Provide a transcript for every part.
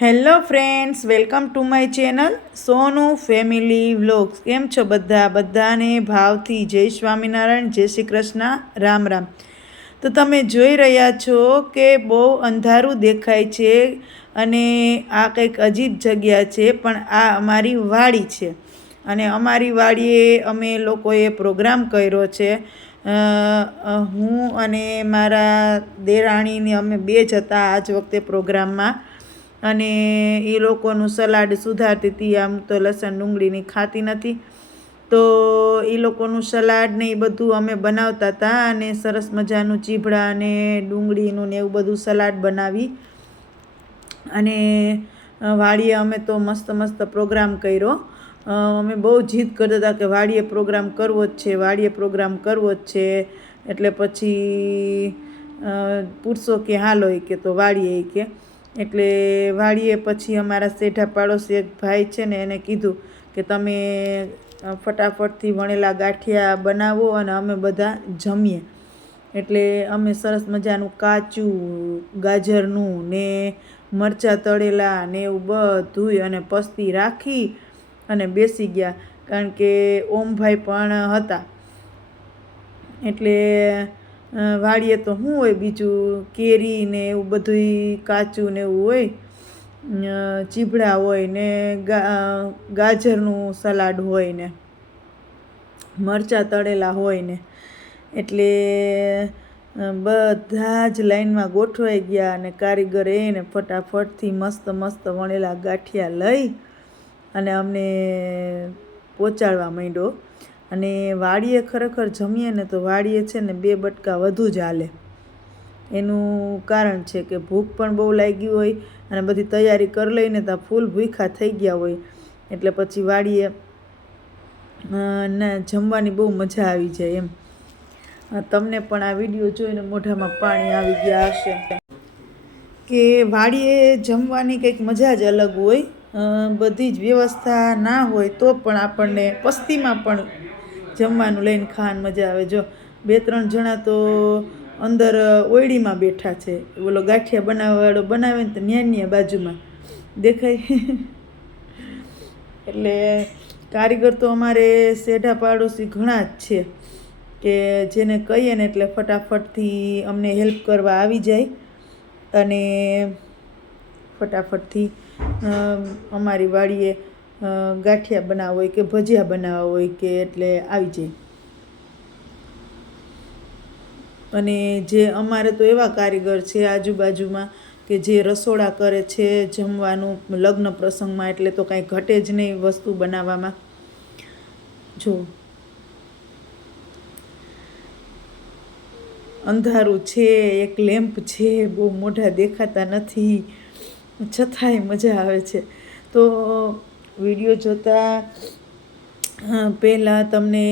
Hello friends, welcome to my channel Sonu family vlogs. કેમ છો બધા? બધાને ભાવથી જય સ્વામિનારાયણ, જય શ્રી કૃષ્ણ. રામ રામ. તો તમે જોઈ રહ્યા છો કે બહુ અંધારું દેખાય છે અને આ કંઈક અજીબ જગ્યા છે, પણ આ અમારી વાડી છે. અને અમારી વાડીએ અમે લોકોએ પ્રોગ્રામ કર્યો છે. હું અને મારા દેરાણીને અમે બે જ હતા આજ વખતે પ્રોગ્રામમાં. અને એ લોકોનું સલાડ સુધારતી હતી. આમ તો લસણ ડુંગળીની ખાતી નથી. તો એ લોકોનું સલાડ ને એ બધું અમે બનાવતા હતા અને સરસ મજાનું ચીભડા અને ડુંગળીનું ને એવું બધું સલાડ બનાવી. અને વાડીએ અમે તો મસ્ત મસ્ત પ્રોગ્રામ કર્યો. અમે બહુ જીદ કરતા હતા કે વાડીએ પ્રોગ્રામ કરવો જ છે વાડીએ પ્રોગ્રામ કરવો જ છે. એટલે પછી પૂછશો કે હાલો કે તો વાડીએ કે. એટલે વાળીએ પછી અમારા શેઠા પાડોશી એક ભાઈ છે ને એને કીધું કે તમે ફટાફટથી વણેલા ગાંઠિયા બનાવો અને અમે બધા જમીએ. એટલે અમે સરસ મજાનું કાચું, ગાજરનું ને મરચાં તળેલા ને એવું બધું અને પસ્તી રાખી અને બેસી ગયા. કારણ કે ઓમભાઈ પણ હતા. એટલે વાડીએ તો શું હોય બીજું, કેરી ને એવું બધું કાચું ને એવું હોય ચીભડા હોય ને ગાજરનું સલાડ હોય ને, મરચાં તળેલા હોય ને, એટલે બધા જ લાઈનમાં ગોઠવાઈ ગયા અને કારીગર એને ફટાફટથી મસ્ત મસ્ત વણેલા ગાંઠિયા લઈ અને અમને પહોંચાડવા માંડ્યો. અને વાડીએ ખરેખર જમીએ ને તો વાડીએ છે ને બે બટકા વધુ જ હાલે. એનું કારણ છે કે ભૂખ પણ બહુ લાગી હોય અને બધી તૈયારી કરી લઈને તો ફૂલ ભૂખા થઈ ગયા હોય. એટલે પછી વાડીએ ના જમવાની બહુ મજા આવી જાય એમ. તમને પણ આ વીડિયો જોઈને મોઢામાં પાણી આવી ગયા હશે. કે વાડીએ જમવાની કંઈક મજા જ અલગ હોય બધી જ વ્યવસ્થા ના હોય તો પણ આપણને પસ્તીમાં પણ જમવાનું લઈને ખાવાની મજા આવે. જો બે ત્રણ જણા તો અંદર ઓયડીમાં બેઠા છે. ઓલો ગાંઠિયા બનાવવાવાળો બનાવે ને તો ન્યા બાજુમાં દેખાય. એટલે કારીગર તો અમારે સેઢા પાડોશી ઘણા જ છે કે જેને કહીએ ને એટલે ફટાફટથી અમને હેલ્પ કરવા આવી જાય. અને ફટાફટથી અમારી વાડીએ ગાંઠિયા બનાવવા હોય કે ભજીયા બનાવવા હોય કે એટલે આવી જાય. અને જે અમારે તો એવા કારીગર છે આજુબાજુમાં કે જે રસોડા કરે છે જમવાનું લગ્ન પ્રસંગમાં એટલે તો કાંઈ ઘટે જ નહીં વસ્તુ બનાવવામાં. જો. અંધારું છે, એક લેમ્પ છે, બહુ મોઢા દેખાતા નથી. છતાંય મજા આવે છે. તો વીડિયો જોતા પહેલાં તમને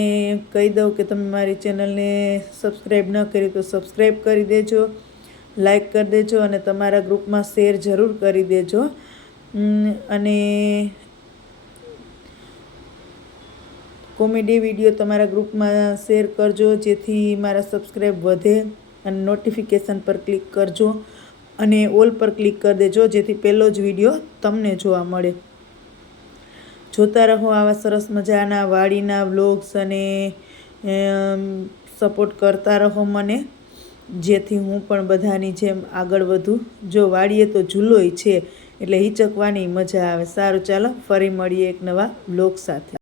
કહી દઉં કે તમે મારી ચેનલને સબસ્ક્રાઈબ ન કરી તો સબસ્ક્રાઈબ કરી દેજો લાઈક કરી દેજો અને તમારા ગ્રુપમાં શેર જરૂર કરી દેજો. અને કોમેડી વીડિયો તમારા ગ્રુપમાં શેર કરજો, જેથી મારા સબસ્ક્રાઈબ વધે અને નોટિફિકેશન પર ક્લિક કરજો અને ઓલ પર ક્લિક કરી દેજો, જેથી પહેલો જ વીડિયો તમને જોવા મળે. જોતા રહો આવા સરસ મજાના વાડીના વ્લોગ્સ અને સપોર્ટ કરતા રહો મને. જેથી હું પણ બધાની જેમ આગળ વધું. જો વાડીએ તો ઝૂલોય છે, એટલે હિચકવાની મજા આવે. સારું, ચાલો ફરી મળીએ એક નવા વ્લોગ સાથે.